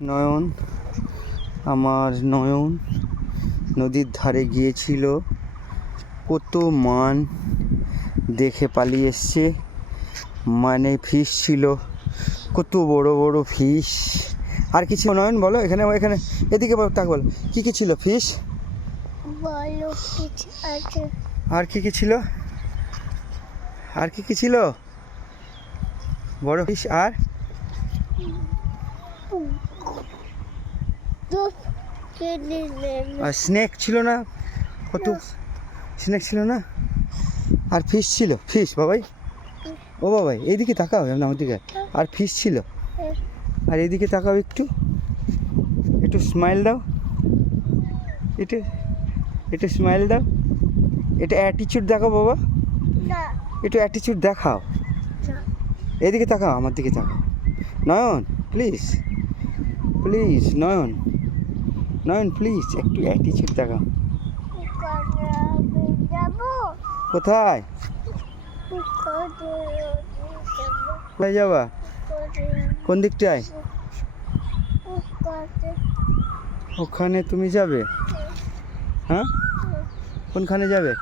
নয়ন, আমার নয়ন নদীর ধারে গিয়েছিল, কত মান দেখে পালিয়ে এসছে। মানে ফিশ ছিল, কত বড় বড় ফিশ। আর কি ছিল নয়ন বলো? এখানে এখানে এদিকে তাক বলো, কী কী ছিল ফিশ? আর কি কি ছিল? আর কি কি ছিল? বড় ফিশ আর স্নেক ছিল না? কত স্নেক ছিল না? আর ফিশ ছিল, ফিশ বাবাই, ও বাবাই এইদিকে তাকাও, আমার দিকে। আর ফিশ ছিল। আর এইদিকে তাকাও, একটু একটু স্মাইল দাও, একটু একটু স্মাইল দাও, এটা অ্যাটিচিউড দেখাও বাবা, একটু অ্যাটিচিউড দেখাও। এইদিকে তাকাও, আমার দিকে তাকাও। Nayan please, please Nayan, Nayan please একটু অ্যাটিচিউড দেখাও। কোথায় কোথায় যাবা? কোন দিকটায়? ওখানে তুমি যাবে? হ্যাঁ, কোনখানে যাবে?